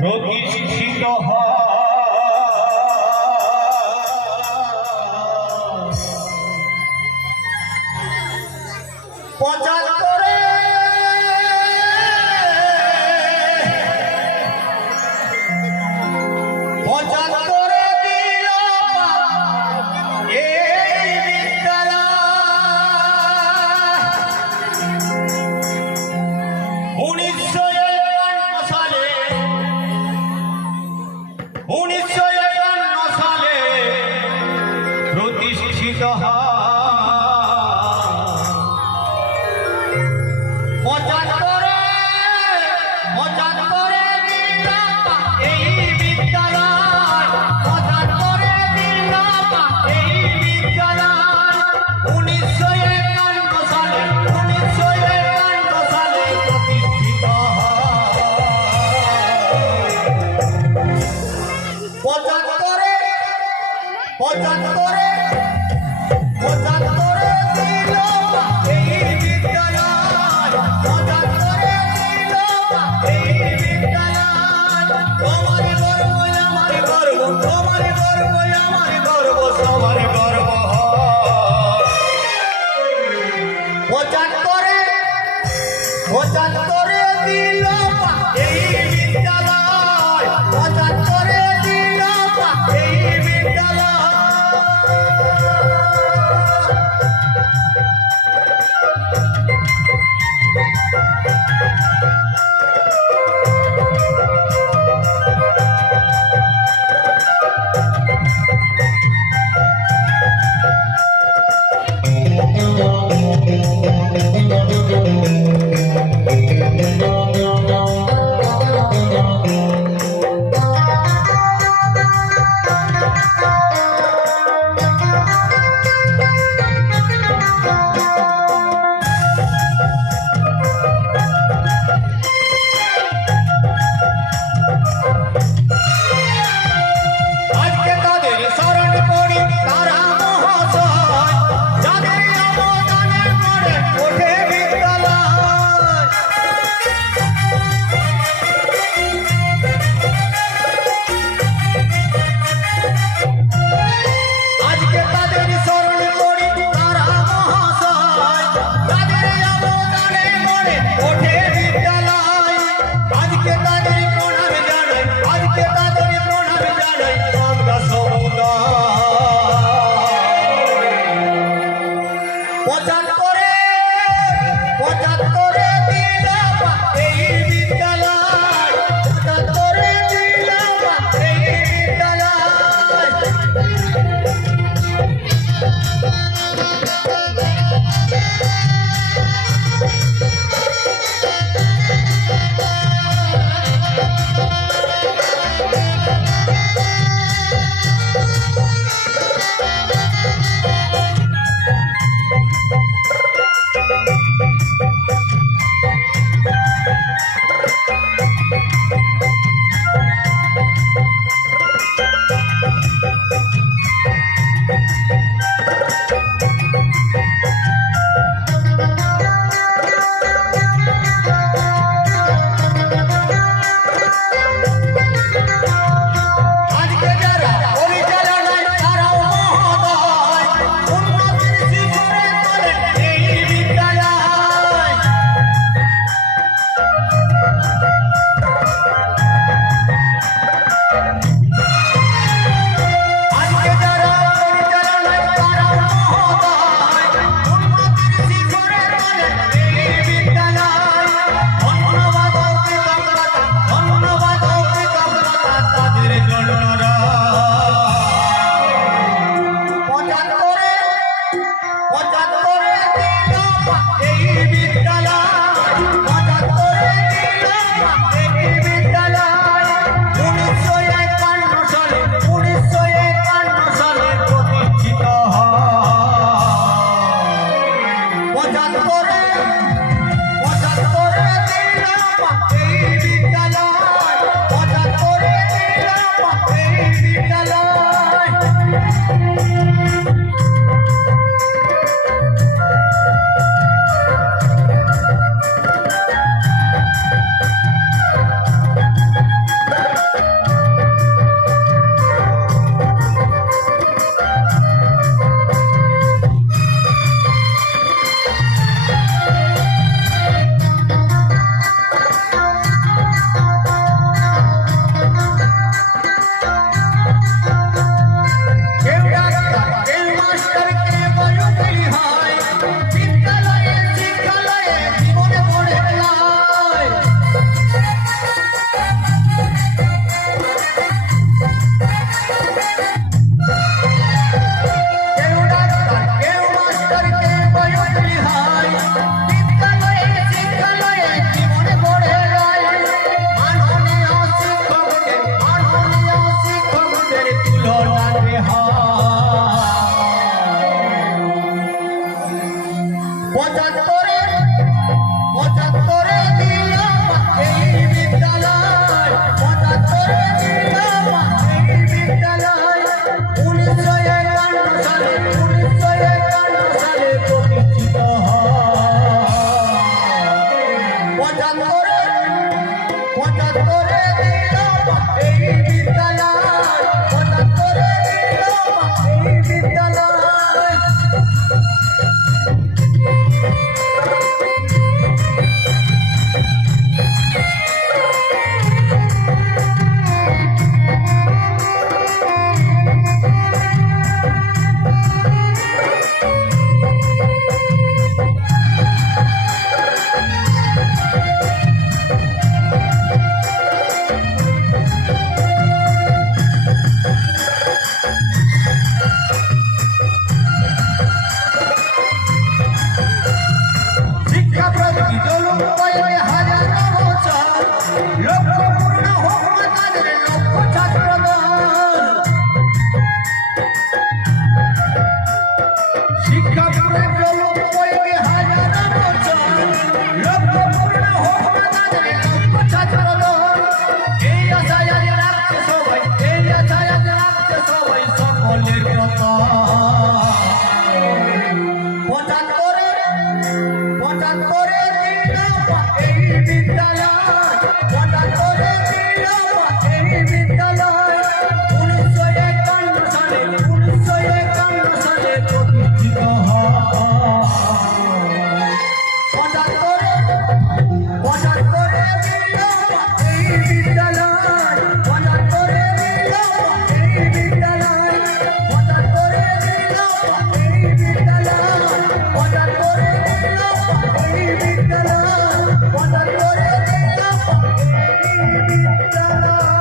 প্রতিষ্ঠিত পঁচাত্তরে পঁচাত্তরে দিল এই বিদ্যালয় 1951 সালে প্রতিষ্ঠিত হয়। পঁচাত্তরে দিল এই বিদ্যালয়, পঁচাত্তরে দিল এই বিদ্যালয় 1951 সালে প্রতিষ্ঠিত হয়। পঁচাত্তরে দিল এই বিদ্যালয়, পঁচাত্তরে দিল এই বিদ্যালয়। তোমার গর্ব আমার গর্ব, তোমার গর্ব আমার গর্ব, সবার গর্ব হয়। পঁচাত্তরে দিল এই বিদ্যালয়, পঁচাত্তরে দিল এই বিদ্যালয়। হঠাৎ করে দিল মা এই বিদ্যালয়, হঠাৎ করে দিল মা এই বিদ্যালয়। শিক্ষা প্রগতি চলুক কয়েক হাজার বছর, লক্ষ্য পূর্ণ হোক মা তাদের লক্ষ্য ছাত্রদল। শিক্ষা প্রগতি চলুক কয়েক হাজার বছর, লক্ষ্য পূর্ণ হোক মা তাদের লক্ষ্য ছাত্রদল। এই আশায় আজ রাখছে সবাই, এই আশায় আজ রাখছে সবাই সকলের কথা। হঠাৎ করে দিল মা এই বিদ্যালয়, হঠাৎ করে দিল মা এই বিদ্যালয়। 1951 সালে, 1951 সালে প্রতিষ্ঠিত হয়। হঠাৎ করে দিল মা এই বিদ্যালয়, হঠাৎ করে দিল মা এই বিদ্যালয়, হঠাৎ করে দিল মা এই বিদ্যালয়, হঠাৎ করে দিল মা এই বিদ্যালয়, হঠাৎ করে দিল মা এই বিদ্যালয়।